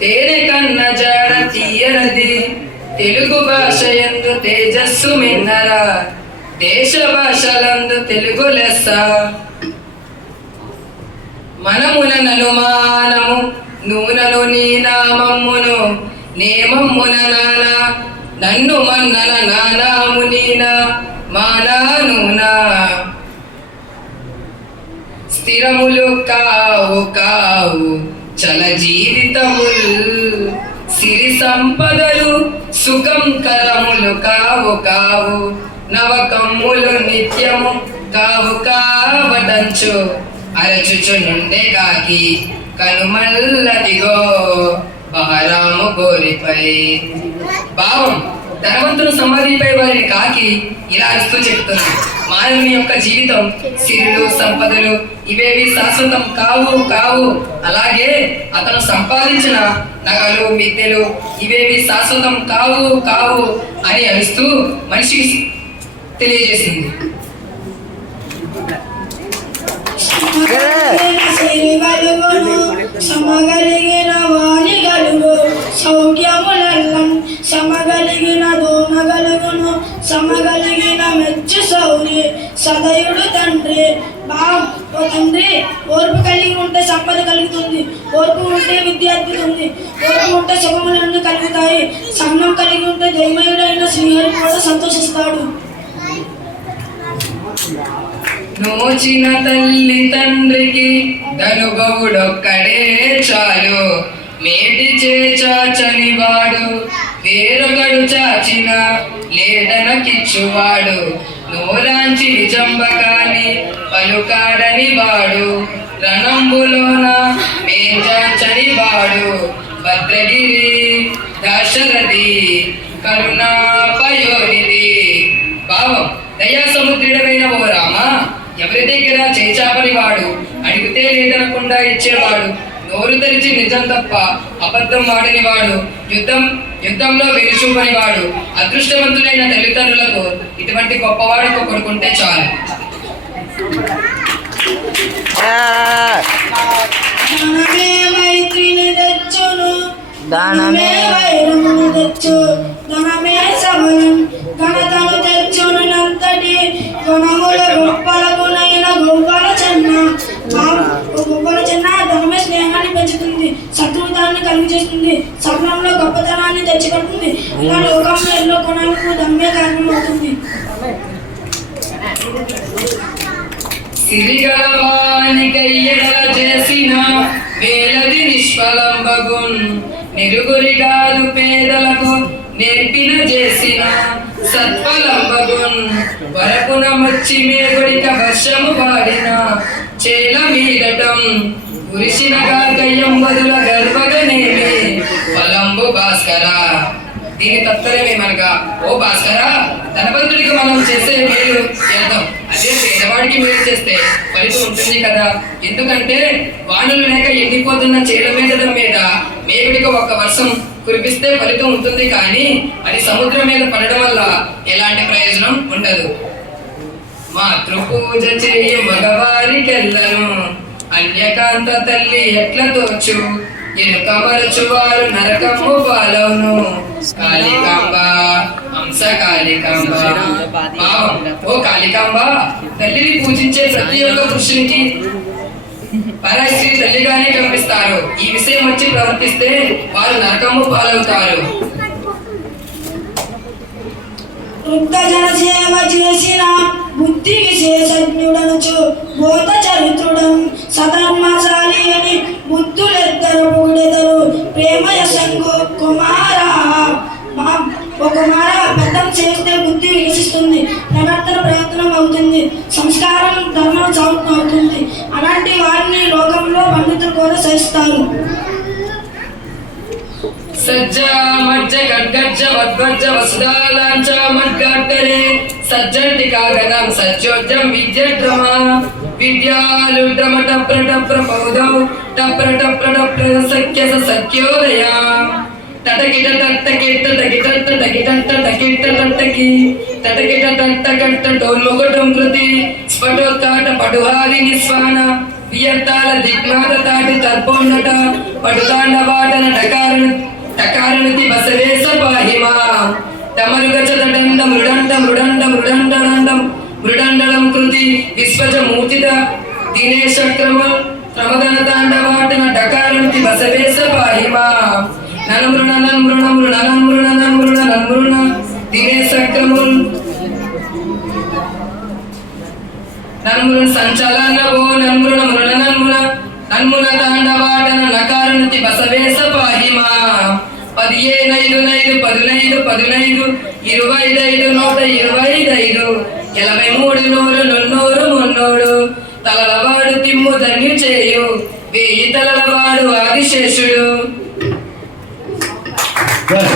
తేనె కన్న జాడ తీయనది. తెలుగు భాష ఎందు తేజస్సు మిన్నరా. దేశ భాషలందు తెలుగు లెస్స. మనమున నలుమానము నూనెలు నీ నామమ్మును నేమమ్మున నానా నన్ను మన్నన నానాము నీనా మానా నూనా. స్థిరములు కావు కావు చల జీవితముల్ సిరి సంపదలు సుఖం కరములు కావు కావు. నవకమ్ములు నిత్యము కావు కావటంచు. అరచుచు నుండే కాకి కనుమల్లదిగో బహరాము గోరిపై భావం ధనవంతుల సమాధిపై వారిని కాకి ఇలా అరుస్తూ చెప్తుంది మానవుని యొక్క జీవితం సిరులు సంపదలు ఇవేవి శాశ్వతం కావు కావు. అలాగే అతను సంపాదించిన నగలు మిద్దెలు ఇవేవి శాశ్వతం కావు కావు అని అరుస్తూ మనిషికి తెలియజేసింది. సమగలిగే సమగలిగిన దోమగలుగును సమగలిగిన మెచ్చు సౌరి. సదయుడు తండ్రి. బా. ఓ తండ్రి ఓర్పు కలిగి ఉంటే సంపద కలుగుతుంది. ఓర్పు ఉంటే విద్యార్థి ఉంది ఓర్పు ఉంటే శుభములన్నీ కలుగుతాయి. సంఘం కలిగి ఉంటే దైవయుడైన శ్రీహరి కూడా సంతోషిస్తాడు. నోచిన తల్లి తండ్రికి ధనుభవుడొక్కడే చాలు. మేటి చేచాచని వాడు వేరొకడు చాచిన లేడనకిచ్చువాడు. నోరాంచి నిజంబకాని పలుకాడని వాడు. రణంబులోన మేంచాచని వాడు. భద్రగిరి దశరథి కరుణాపయోనిది భావం దయా సముద్రుడమైన ఓ రామ ఎవరి దగ్గర చేచాపని వాడు? అడిగితే లేదనకుండా ఇచ్చేవాడు. నోరు తెరిచి నిజం తప్ప అబద్ధం వాడని వాడు యుద్ధం యుద్ధంలో వెలుచూపని వాడు అదృష్టవంతులైన తల్లిదండ్రులకు ఇటువంటి గొప్పవాడు ఒక కొడుకుంటే చాలు. దానమే కలిగి చేస్తుంది సఫలంలో గొప్పతనాన్ని తెచ్చిపెడుతుంది. ఇంకా లోకంలో ఎన్నో గుణాలకు దమ్మే కారణమవుతుంది. సిరిగలవానికయ్యడల చేసిన వేలది నిష్ఫలంబగున్ నిరుగురి కాదు పేదలకు నేర్పిన చేసిన సత్ఫలంబగున్ వరకున వచ్చి మేగుడిక వర్షము పాడిన చేల మీదటం కురిసిన కాకయ్యం బదుల గర్భగనేమి ఫలంబు భాస్కరా. దీని తత్పరమేమనగా ఓ భాస్కరా ధనవంతుడికి మనం చేసే మేలు చేద్దాం అదే పేదవాడికి మేలు చేస్తే ఫలితం ఉంటుంది కదా. ఎందుకంటే వానలు లేక ఎండిపోతున్న చేల మీదడం మీద మేకుడికి ఒక్క వర్షం కురిపిస్తే ఫలితం ఉంటుంది కానీ అది సముద్రం మీద పడడం వల్ల ఎలాంటి ప్రయోజనం ఉండదు. మాతృపూజ చేయ మగవారికెళ్ళను అన్యకాంత తల్లి ఎట్ల తోచు? ఎనుక వారు నరకము పాలవును. కాళికాంబ హంస కాళికాంబ. ఓ కాళికాంబ తల్లిని పూజించే ప్రతి ఒక్క పురుషునికి పరాశ్రీ తల్లిగానే కనిపిస్తారు. ఈ విషయం వచ్చి ప్రవర్తిస్తే వారు నరకము పాలవుతారు. వృద్ధ జనసేవ చేసిన బుద్ధికి శేషజ్ఞుడనుచు బోధ చరిత్రుడం సధర్మశాలి అని బుద్ధులెద్దరు మూడెదరు ప్రేమయ సంగు కుమార మా- ఓ కుమార పెద్దం చేస్తే బుద్ధి వికసిస్తుంది ప్రవర్తన ప్రయత్నం అవుతుంది సంస్కారం ధర్మం చౌకం అవుతుంది. అలాంటి వారిని లోకంలో పండితులు కూడా సహిస్తారు. సజ్జ మజ్జ గడ్గజ్జ వద్గజ్జ వసుదాలాంచ మడ్గడ్డరే సజ్జంటి కాగనం సజ్జోజ్జం విద్యడ్రమ విద్యాలు డ్రమ టప్ర టప్ర పౌదం టప్ర టప్ర టప్ర సఖ్య సఖ్యోదయ తటకిట తట్టకిట తగిట తగిట తగిట తట్టకి తటకిట తట్ట కట్ట డోల్మొగటం కృతి స్ఫటోత్కాట పడుహారి నిస్వాన వియత్తాల దిగ్నాథ తాటి తర్పోన్నట పడుతాండవాటన టకారణ టకారణతి బసవేశ పాహిమా తమరుగచదండ మృడండ కృతి విశ్వజ మూర్తిత దినేశ క్రమ క్రమగణ తాండవాటన డకారణతి బసవేశ పాహిమా ననమృణ నన్మృణ మృణ నన్మృణ నన్మృణ నన్మృణ దినేశ క్రముల్ నన్మున సంచలన ఓ నన్మృణ మృణ నన్మున నన్మున తాండవాటన నకారణతి బసవేశ పాహిమా పదిహేనైదు నైదు పదునైదు పదునైదు ఇరవై ఐదు నూట ఇరవై ఐదు ఎనభై మూడు నూరు నున్నూరు మున్నూడు తలలవాడు తిమ్ము ధన్యు చేయు వేయి తలలవాడు ఆదిశేషుడు Good.